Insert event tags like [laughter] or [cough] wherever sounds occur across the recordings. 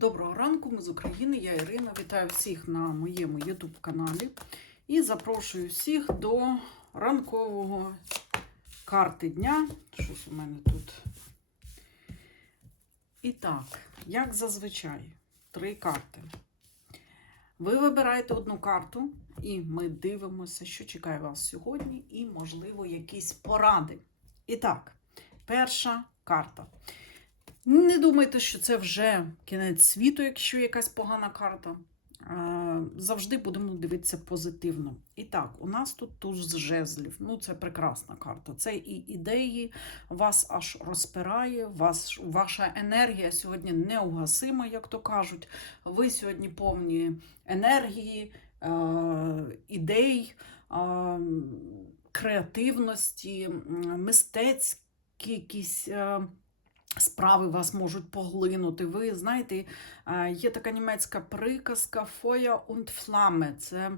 Доброго ранку, ми з України, я Ірина. Вітаю всіх на моєму YouTube каналі і запрошую всіх до ранкового карти дня. Щось у мене тут. І так, як зазвичай, три карти. Ви вибираєте одну карту, і ми дивимося, що чекає вас сьогодні, і, можливо, якісь поради. І так, перша карта. Не думайте, що це вже кінець світу, якщо якась погана карта. Е, Завжди будемо дивитися позитивно. І так, у нас тут туз з жезлів. Ну, це прекрасна карта. Це і ідеї, вас аж розпирає, вас, ваша енергія сьогодні неугасима, як то кажуть. Ви сьогодні повні енергії, е, ідей, е, креативності, мистецькі якісь. Справи вас можуть поглинути. Ви знаєте, е, є така німецька приказка Feuer und Flamme. Це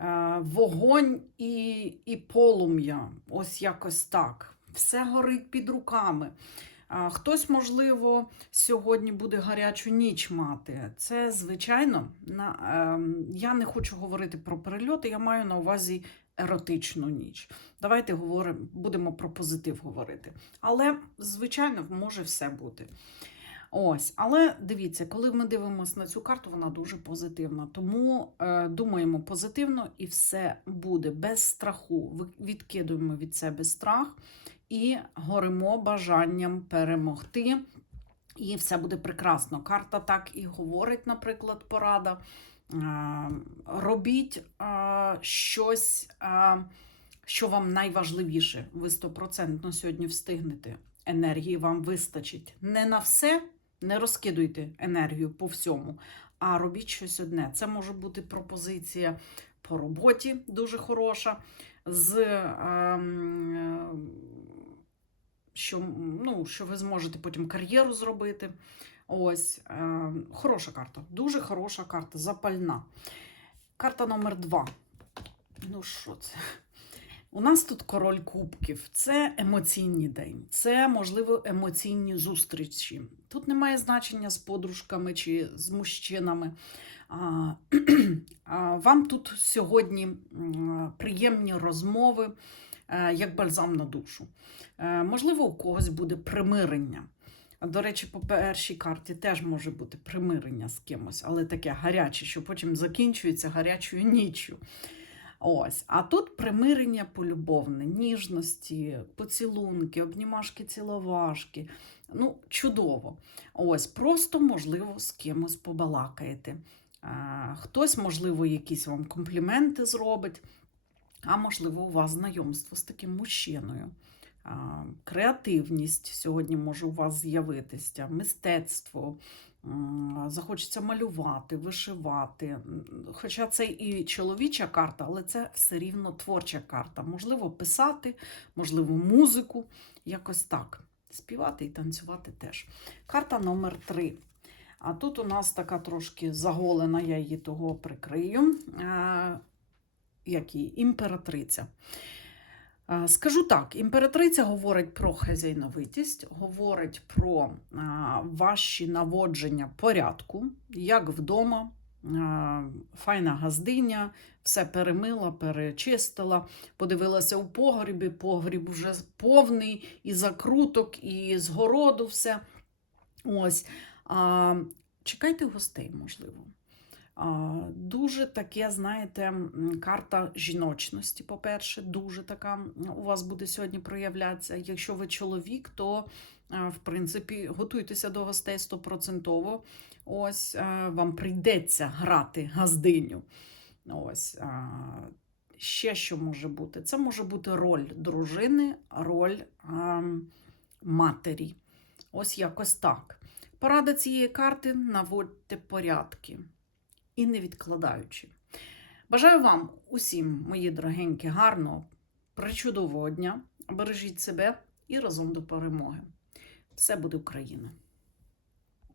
е, вогонь і, і полум'я. Ось якось так. Все горить під руками. Хтось, можливо, сьогодні буде гарячу ніч мати. Це, звичайно, на, ем, я не хочу говорити про перельоти, я маю на увазі еротичну ніч. Давайте говоримо, будемо про позитив говорити. Але, звичайно, може все бути. Ось, але дивіться, коли ми дивимося на цю карту, вона дуже позитивна. Тому е, думаємо позитивно і все буде без страху. Відкидуємо від себе страх і горимо бажанням перемогти. І все буде прекрасно. Карта так і говорить, наприклад, порада. Е, Робіть е, щось, е, що вам найважливіше. Ви стопроцентно сьогодні встигнете. Енергії вам вистачить. Не на все, не розкидуйте енергію по всьому, а робіть щось одне. Це може бути пропозиція по роботі дуже хороша. З ем, що, ну, що ви зможете потім кар'єру зробити. Ось, е, хороша карта, дуже хороша карта, запальна. Карта номер два. Ну, що це? У нас тут король кубків. Це емоційний день, це, можливо, емоційні зустрічі. Тут немає значення з подружками чи з мужчинами. А, [clears throat] Вам тут сьогодні приємні розмови, як бальзам на душу. Е, Можливо, у когось буде примирення. До речі, по першій карті теж може бути примирення з кимось, але таке гаряче, що потім закінчується гарячою ніччю. Ось. А тут примирення полюбовне, ніжності, поцілунки, обнімашки, ціловашки. Ну, чудово. Ось, просто, можливо, з кимось побалакаєте. Хтось, можливо, якісь вам компліменти зробить, а можливо, у вас знайомство з таким мужчиною. Креативність сьогодні може у вас з'явитися, мистецтво, захочеться малювати, вишивати. Хоча це і чоловіча карта, але це все рівно творча карта. Можливо, писати, можливо, музику, якось так. Співати і танцювати теж. Карта номер три. А тут у нас така трошки заголена, я її того прикрию. Як її? Імператриця. Скажу так, імператриця говорить про хазяйновитість, говорить про ваші наводження порядку, як вдома. Файна газдиня, все перемила, перечистила, подивилася у погрібі, погріб вже повний, і закруток, і з городу все. Ось. Чекайте гостей, можливо. Дуже таке, знаєте, карта жіночності, по-перше, дуже така у вас буде сьогодні проявлятися. Якщо ви чоловік, то в принципі готуйтеся до гостей стопроцентово. Ось вам прийдеться грати газдиню. Ось. Ще що може бути? Це може бути роль дружини, роль матері. Ось якось так. Порада цієї карти наводьте порядки і не відкладаючи. Бажаю вам усім, мої дорогенькі, гарного, причудового дня. Бережіть себе і разом до перемоги. Все буде Україна!